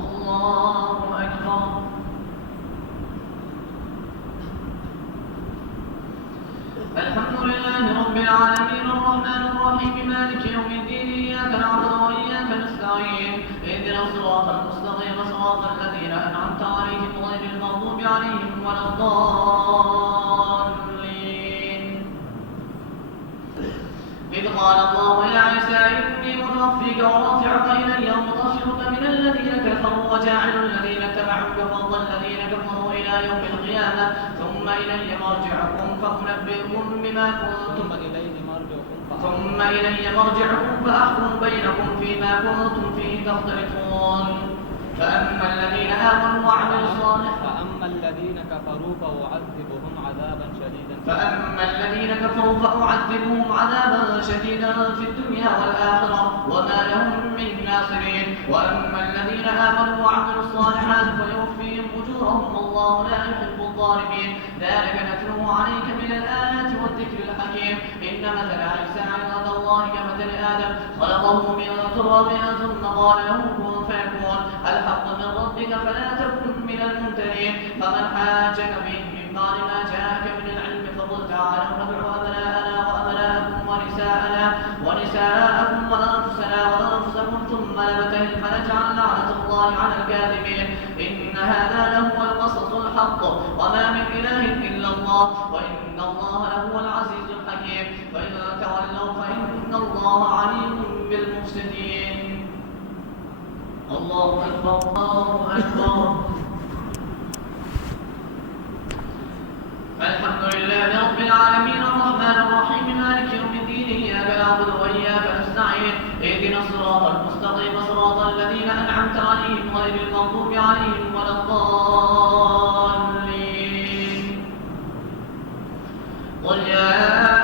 الله أكبر. الحمد لله رب العالمين الرحمن الرحيم مالك يوم الدين إياك نعبد وإياك نستعين اهدنا الصراط المستقيم صراط الذين أنعمت عليهم غير المغضوب عليهم ولا الضالين. إذ قال الله يا عيسى إني متوفيك ورافعك إلي ومطهرك من الذين كفروا وجاعل الذين اتبعوك فوق الذين كفروا إلى يوم القيامة ثم إلي مرجعكم فأنبئكم بما كنتم فأحكم بينكم فيما كنتم فيه تختلفون. فأما الذين آمنوا وعملوا الصالحات فأما الذين كفروا فأعذبهم عذابا شديدا في الدنيا والآخرة وما لهم من ناصرين. وأما الذين آمنوا وعملوا الصالحات فيوفيهم أجورهم والله لا يحب الظالمين. ذلك نتلوه عليك من الآيات والذكر الحكيم. إن مثل عيسى عند الله كمثل آدم خلقه من تراب ثم قال له كن فيكون. الحق من ربك فلا تكن من الممترين. فمن حاجك به من بعد ما جاءك من العلم فقل تعالوا ندعو أبناءنا وأبناءكم ونساءكم وأنفسنا وأنفسكم ثم نبتهل فنجعل لعنة الله على الكاذبين. إن هذا لهو القصص الحق وما من إله إلا الله وإن الله لهو العزيز الحكيم. فإن تولوا فإن الله عليم بالمفسدين. الله أكبر الله أكبر. الحمد لله رب العالمين الرحمن الرحيم مالك يوم الدين إياك نعبد وإياك نستعين اهدنا الصراط المستقيم صراط الذين أنعمت عليهم غير المغضوب عليهم ولا الضالين. قل يا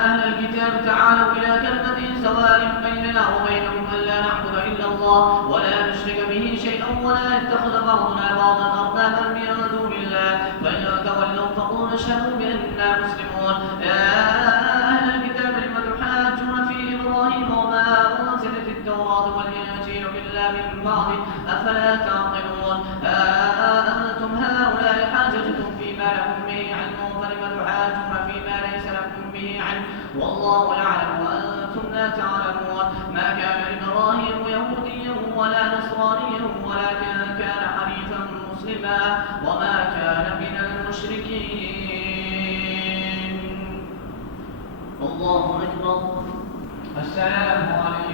أهل الكتاب تعالوا إلى كلمة سواء بيننا وبينكم ألا نعبد إلا الله ولا نشرك به شيئا ولا يتخذ بعضنا بعضا أربابا من دون الله. فإن تولوا فقولوا اشهدوا بأننا مسلمون. يا أهل الكتاب لم تحاجون في إبراهيم وما أنزلت التوراة والإنجيل إلا من بعده أفلا تعقلون. أنتم هؤلاء حاججتم فيما لكم به علم فلم تحاجون فيما ليس لكم به علم والله يعلم وأنتم لا تعلمون. ما كان إبراهيم يهوديا ولا نصرانيا ولكن كان حنيفا مسلما وما كان من المشركين. الله أكبر. السلام عليكم